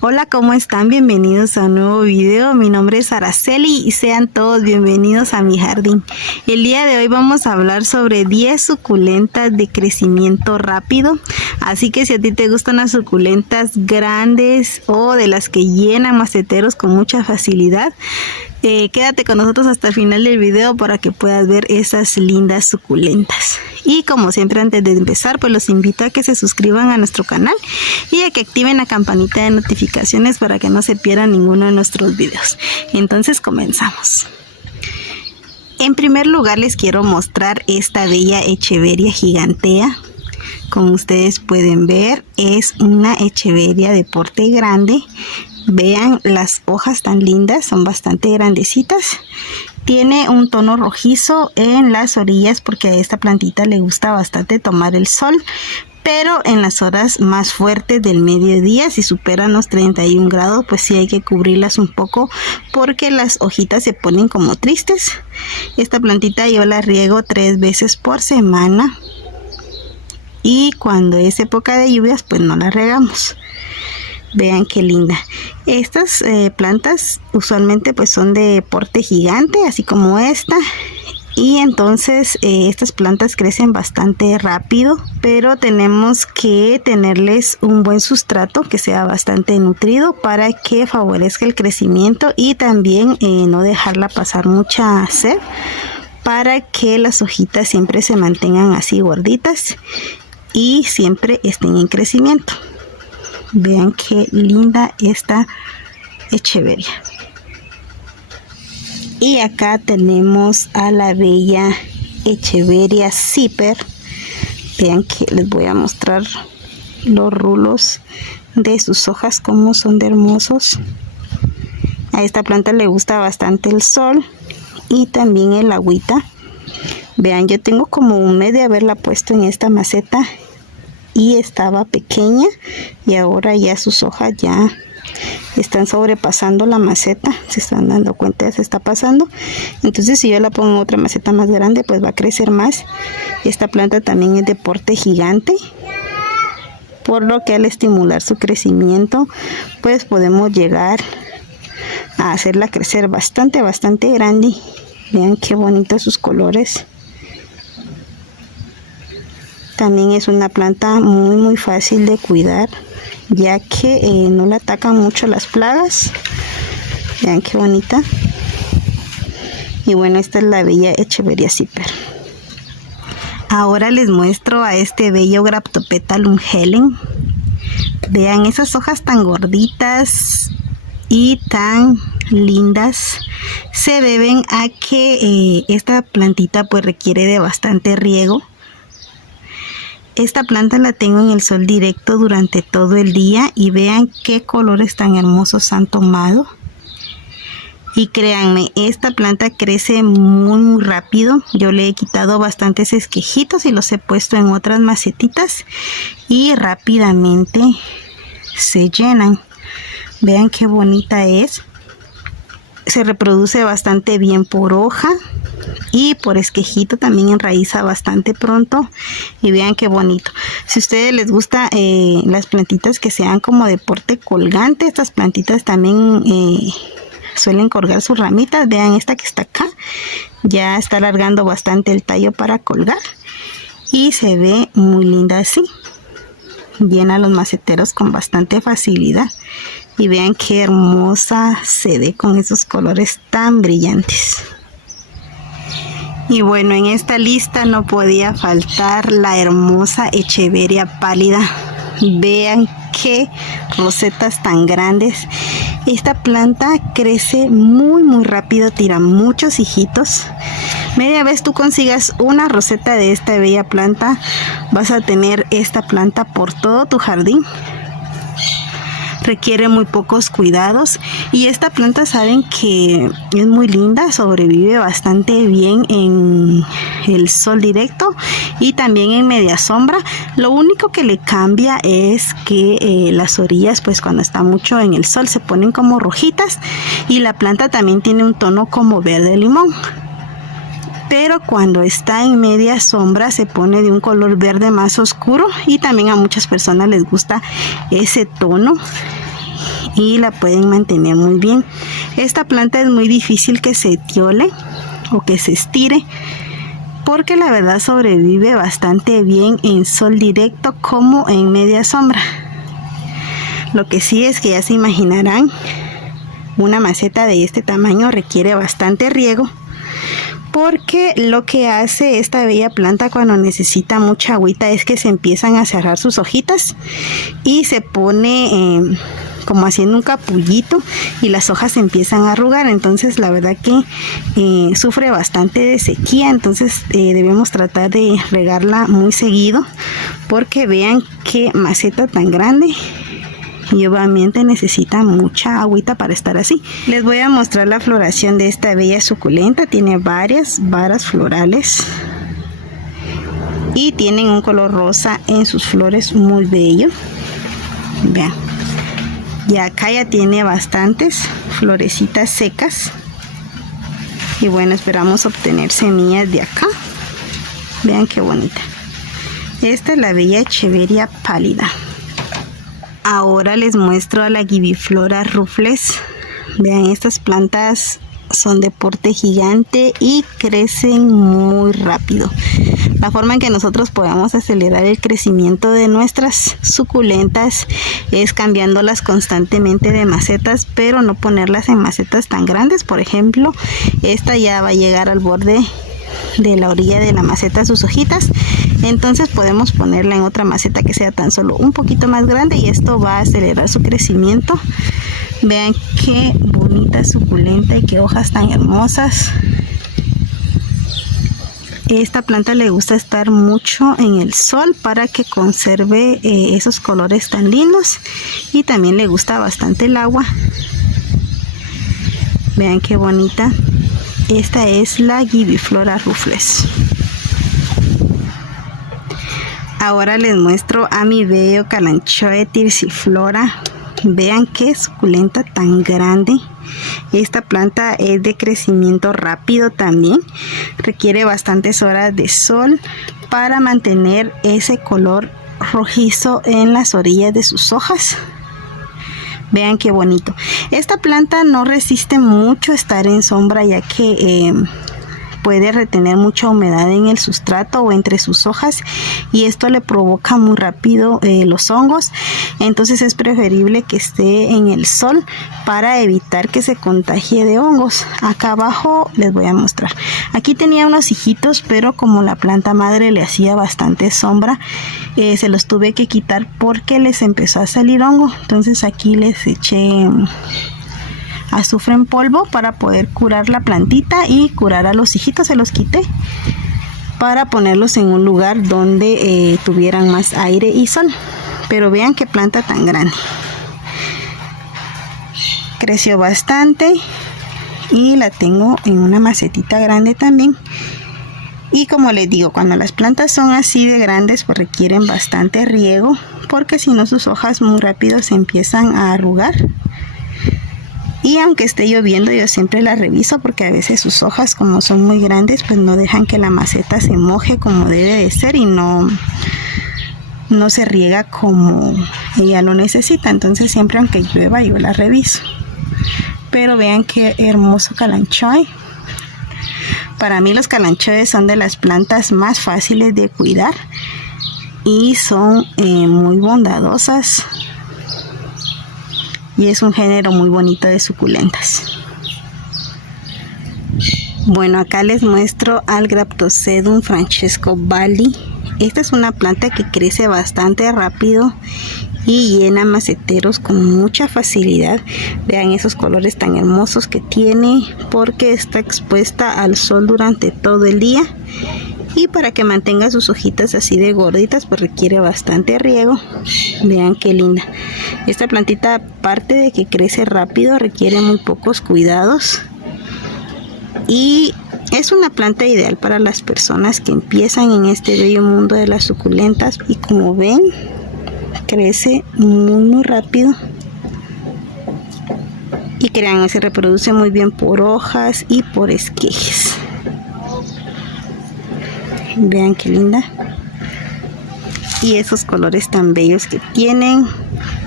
Hola, ¿cómo están? Bienvenidos a un nuevo video. Mi nombre es Araceli y sean todos bienvenidos a mi jardín. El día de hoy vamos a hablar sobre 10 suculentas de crecimiento rápido. Así que si a ti te gustan las suculentas grandes o de las que llenan maceteros con mucha facilidad, quédate con nosotros hasta el final del video para que puedas ver esas lindas suculentas. Y como siempre, antes de empezar, pues los invito a que se suscriban a nuestro canal y a que activen la campanita de notificaciones para que no se pierdan ninguno de nuestros videos. Entonces comenzamos. En primer lugar les quiero mostrar esta bella echeveria gigantea. Como ustedes pueden ver, es una echeveria de porte grande. Vean las hojas tan lindas, son bastante grandecitas. Tiene un tono rojizo en las orillas porque a esta plantita le gusta bastante tomar el sol, pero en las horas más fuertes del mediodía, si superan los 31 grados, pues sí hay que cubrirlas un poco porque las hojitas se ponen como tristes. Esta plantita yo la riego 3 veces por semana y cuando es época de lluvias pues no la regamos. Vean qué linda. Estas plantas usualmente pues son de porte gigante, así como esta. Y entonces estas plantas crecen bastante rápido, pero tenemos que tenerles un buen sustrato que sea bastante nutrido para que favorezca el crecimiento y también no dejarla pasar mucha sed para que las hojitas siempre se mantengan así gorditas y siempre estén en crecimiento. Vean qué linda esta echeveria. Y acá tenemos a la bella echeveria zipper. Vean que les voy a mostrar los rulos de sus hojas, como son de hermosos. A esta planta le gusta bastante el sol y también el agüita. Vean, yo tengo como un mes de haberla puesto en esta maceta y estaba pequeña y ahora ya sus hojas ya están sobrepasando la maceta. Se están dando cuenta, ya se está pasando. Entonces si yo la pongo en otra maceta más grande pues va a crecer más. Esta planta también es de porte gigante, por lo que al estimular su crecimiento pues podemos llegar a hacerla crecer bastante grande. Vean qué bonitos sus colores. También es una planta muy fácil de cuidar, ya que no le atacan mucho las plagas. Vean qué bonita. Y bueno, esta es la bella echeveria zipper. Ahora les muestro a este bello Graptopetalum Helen. Vean esas hojas tan gorditas y tan lindas. Se deben a que esta plantita pues requiere de bastante riego. Esta planta la tengo en el sol directo durante todo el día y vean qué colores tan hermosos han tomado. Y créanme, esta planta crece muy rápido. Yo le he quitado bastantes esquejitos y los he puesto en otras macetitas y rápidamente se llenan. Vean qué bonita es. Se reproduce bastante bien por hoja y por esquejito, también enraiza bastante pronto. Y vean qué bonito. Si a ustedes les gusta las plantitas que sean como de porte colgante, estas plantitas también suelen colgar sus ramitas. Vean esta que está acá, ya está alargando bastante el tallo para colgar y se ve muy linda así. Llena los maceteros con bastante facilidad. Y vean qué hermosa se ve con esos colores tan brillantes. Y bueno, en esta lista no podía faltar la hermosa echeveria pálida. Vean qué rosetas tan grandes. Esta planta crece muy rápido, tira muchos hijitos. Media vez tú consigas una roseta de esta bella planta, vas a tener esta planta por todo tu jardín. Requiere muy pocos cuidados y esta planta saben que es muy linda, sobrevive bastante bien en el sol directo y también en media sombra. Lo único que le cambia es que las orillas pues cuando está mucho en el sol se ponen como rojitas y la planta también tiene un tono como verde limón. Pero cuando está en media sombra se pone de un color verde más oscuro y también a muchas personas les gusta ese tono. y la pueden mantener muy bien. Esta planta es muy difícil que se etiole o que se estire, porque la verdad sobrevive bastante bien en sol directo como en media sombra. Lo que sí es que ya se imaginarán, una maceta de este tamaño requiere bastante riego, porque lo que hace esta bella planta cuando necesita mucha agüita es que se empiezan a cerrar sus hojitas y se pone como haciendo un capullito y las hojas se empiezan a arrugar. Entonces la verdad que sufre bastante de sequía, entonces debemos tratar de regarla muy seguido, porque vean qué maceta tan grande y obviamente necesita mucha agüita para estar así. Les voy a mostrar la floración de esta bella suculenta. Tiene varias varas florales y tienen un color rosa en sus flores muy bello. Vean, y acá ya tiene bastantes florecitas secas y bueno, esperamos obtener semillas de acá. Vean qué bonita. Esta es la bella Echeveria pálida. Ahora les muestro a la Gibiflora Ruffles. Vean, estas plantas son de porte gigante y crecen muy rápido. La forma en que nosotros podamos acelerar el crecimiento de nuestras suculentas es cambiándolas constantemente de macetas, pero no ponerlas en macetas tan grandes. Por ejemplo, esta ya va a llegar al borde de la orilla de la maceta sus hojitas, entonces podemos ponerla en otra maceta que sea tan solo un poquito más grande y esto va a acelerar su crecimiento. Vean qué bonita suculenta y qué hojas tan hermosas. Esta planta le gusta estar mucho en el sol para que conserve esos colores tan lindos, y también le gusta bastante el agua. Vean qué bonita. Esta es la Gibiflora Ruffles. Ahora les muestro a mi bello Kalanchoe Thyrsiphloria. Vean qué suculenta tan grande. Esta planta es de crecimiento rápido también. Requiere bastantes horas de sol para mantener ese color rojizo en las orillas de sus hojas. Vean qué bonito. Esta planta no resiste mucho estar en sombra, ya que puede retener mucha humedad en el sustrato o entre sus hojas, y esto le provoca muy rápido los hongos. Entonces es preferible que esté en el sol para evitar que se contagie de hongos. Acá abajo les voy a mostrar. Aquí tenía unos hijitos, pero como la planta madre le hacía bastante sombra, se los tuve que quitar porque les empezó a salir hongo. Entonces aquí les eché azufre en polvo para poder curar la plantita y curar a los hijitos. Se los quité para ponerlos en un lugar donde tuvieran más aire y sol. Pero vean qué planta tan grande. Creció bastante y la tengo en una macetita grande también. Y como les digo, cuando las plantas son así de grandes, pues requieren bastante riego, porque si no sus hojas muy rápido se empiezan a arrugar. Y aunque esté lloviendo, yo siempre la reviso, porque a veces sus hojas, como son muy grandes, pues no dejan que la maceta se moje como debe de ser y no se riega como ella lo necesita. Entonces siempre, aunque llueva, yo la reviso. Pero vean qué hermoso Kalanchoe. Para mí los Kalanchoes son de las plantas más fáciles de cuidar y son muy bondadosas. Y es un género muy bonito de suculentas. Bueno, acá les muestro al Graptosedum francesco-baldi. Esta es una planta que crece bastante rápido y llena maceteros con mucha facilidad. Vean esos colores tan hermosos que tiene, porque está expuesta al sol durante todo el día. Y para que mantenga sus hojitas así de gorditas, pues requiere bastante riego. Vean qué linda. Esta plantita, aparte de que crece rápido, requiere muy pocos cuidados. Y es una planta ideal para las personas que empiezan en este bello mundo de las suculentas. Y como ven, crece muy rápido. Y créanme, se reproduce muy bien por hojas y por esquejes. Vean qué linda. Y esos colores tan bellos que tienen.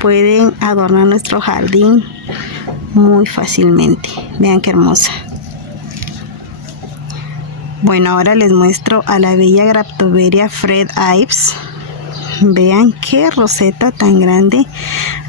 pueden adornar nuestro jardín muy fácilmente. Vean qué hermosa. Bueno, ahora les muestro a la bella Graptoveria Fred Ives. Vean qué roseta tan grande.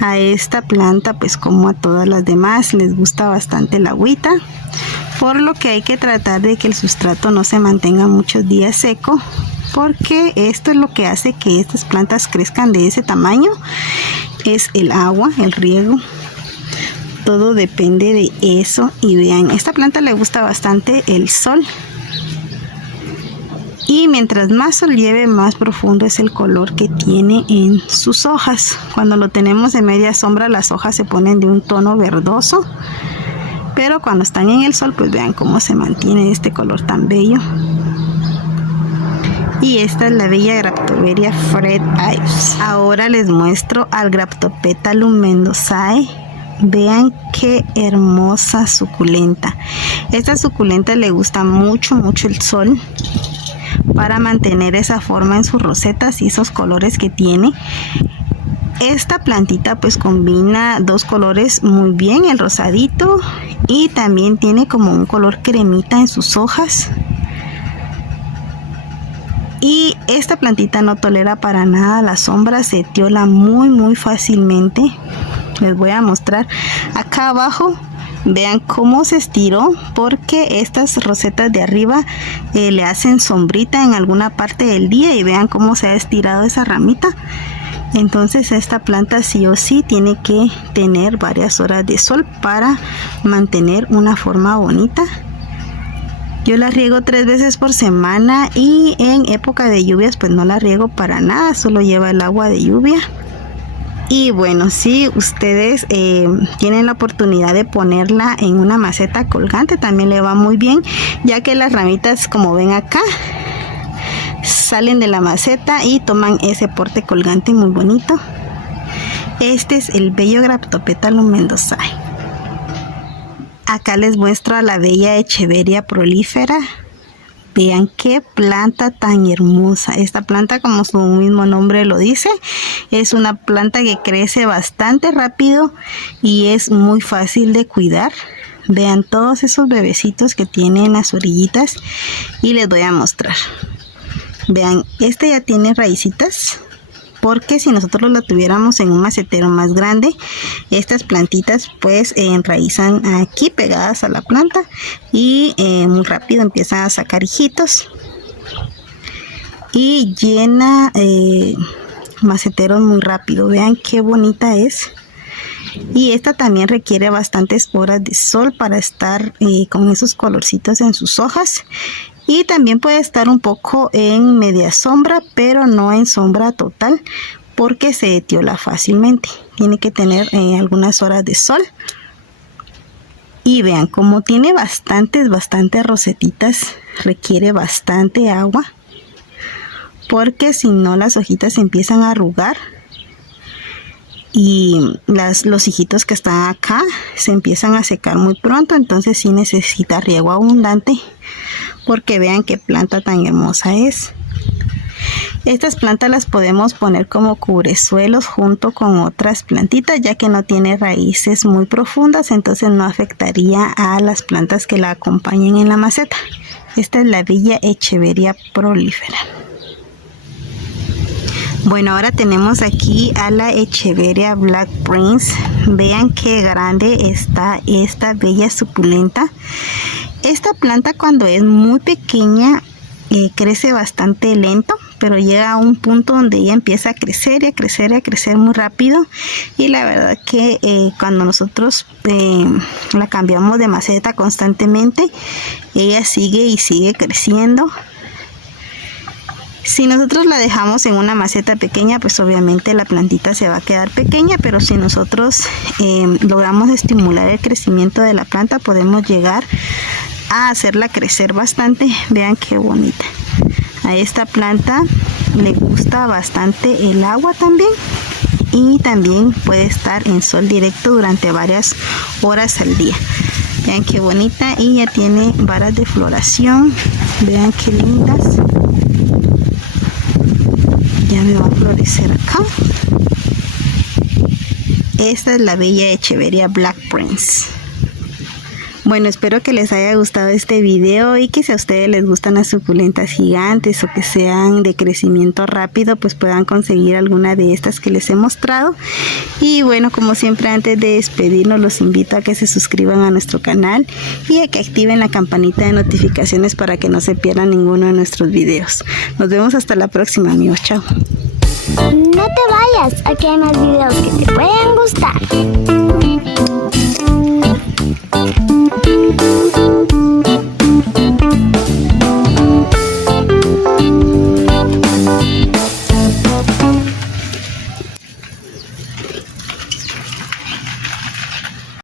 A esta planta, pues como a todas las demás, les gusta bastante el agüita, por lo que hay que tratar de que el sustrato no se mantenga muchos días seco, porque esto es lo que hace que estas plantas crezcan de ese tamaño, es el agua, el riego. Todo depende de eso. Y vean, esta planta le gusta bastante el sol. Y mientras más sol lleve, más profundo es el color que tiene en sus hojas. Cuando lo tenemos en media sombra, las hojas se ponen de un tono verdoso. Pero cuando están en el sol, pues vean cómo se mantiene este color tan bello. Y esta es la bella Graptoveria Fred Ives. Ahora les muestro al Graptopetalum mendozae. Vean qué hermosa suculenta. Esta suculenta le gusta mucho el sol, para mantener esa forma en sus rosetas y esos colores que tiene. Esta plantita pues combina dos colores muy bien, el rosadito, y también tiene como un color cremita en sus hojas. Y esta plantita no tolera para nada la sombra, se etiola muy fácilmente. Les voy a mostrar acá abajo. Vean cómo se estiró, porque estas rosetas de arriba le hacen sombrita en alguna parte del día, y vean cómo se ha estirado esa ramita. Entonces esta planta sí o sí tiene que tener varias horas de sol para mantener una forma bonita. Yo la riego 3 veces por semana, y en época de lluvias pues no la riego para nada, solo lleva el agua de lluvia. Y bueno, si ustedes tienen la oportunidad de ponerla en una maceta colgante, también le va muy bien, ya que las ramitas, como ven acá, salen de la maceta y toman ese porte colgante muy bonito. Este es el bello Graptopetalum mendozae. Acá les muestro a la bella Echeveria prolífera. Vean qué planta tan hermosa. Esta planta, como su mismo nombre lo dice, es una planta que crece bastante rápido y es muy fácil de cuidar. Vean todos esos bebecitos que tiene en las orillitas, y les voy a mostrar. Vean, este ya tiene raícitas, porque si nosotros la tuviéramos en un macetero más grande, estas plantitas pues enraizan aquí pegadas a la planta, y muy rápido empiezan a sacar hijitos y llena maceteros muy rápido. Vean qué bonita es. Y esta también requiere bastantes horas de sol para estar con esos colorcitos en sus hojas. Y también puede estar un poco en media sombra, pero no en sombra total, porque se etiola fácilmente. Tiene que tener algunas horas de sol. Y vean, como tiene bastantes rosetitas, requiere bastante agua, porque si no las hojitas se empiezan a arrugar. Y los hijitos que están acá se empiezan a secar muy pronto, entonces sí necesita riego abundante, porque vean qué planta tan hermosa es. Estas plantas las podemos poner como cubresuelos junto con otras plantitas, ya que no tiene raíces muy profundas, entonces no afectaría a las plantas que la acompañen en la maceta. Esta es la bella Echeveria prolífera. Bueno, ahora tenemos aquí a la Echeveria Black Prince. Vean qué grande está esta bella suculenta. Esta planta, cuando es muy pequeña, crece bastante lento, pero llega a un punto donde ella empieza a crecer y a crecer y a crecer muy rápido. Y la verdad que cuando nosotros la cambiamos de maceta constantemente, ella sigue y sigue creciendo. Si nosotros la dejamos en una maceta pequeña, pues obviamente la plantita se va a quedar pequeña, pero si nosotros logramos estimular el crecimiento de la planta, podemos llegar a hacerla crecer bastante. Vean qué bonita. A esta planta le gusta bastante el agua también, y también puede estar en sol directo durante varias horas al día. Vean qué bonita, y ya tiene varas de floración. Vean qué lindas. Ya me va a florecer acá. Esta es la bella Echeveria Black Prince. Bueno, espero que les haya gustado este video y que si a ustedes les gustan las suculentas gigantes o que sean de crecimiento rápido, pues puedan conseguir alguna de estas que les he mostrado. Y bueno, como siempre, antes de despedirnos, los invito a que se suscriban a nuestro canal y a que activen la campanita de notificaciones para que no se pierdan ninguno de nuestros videos. Nos vemos hasta la próxima, amigos. Chao. No te vayas, aquí hay más videos que te pueden gustar.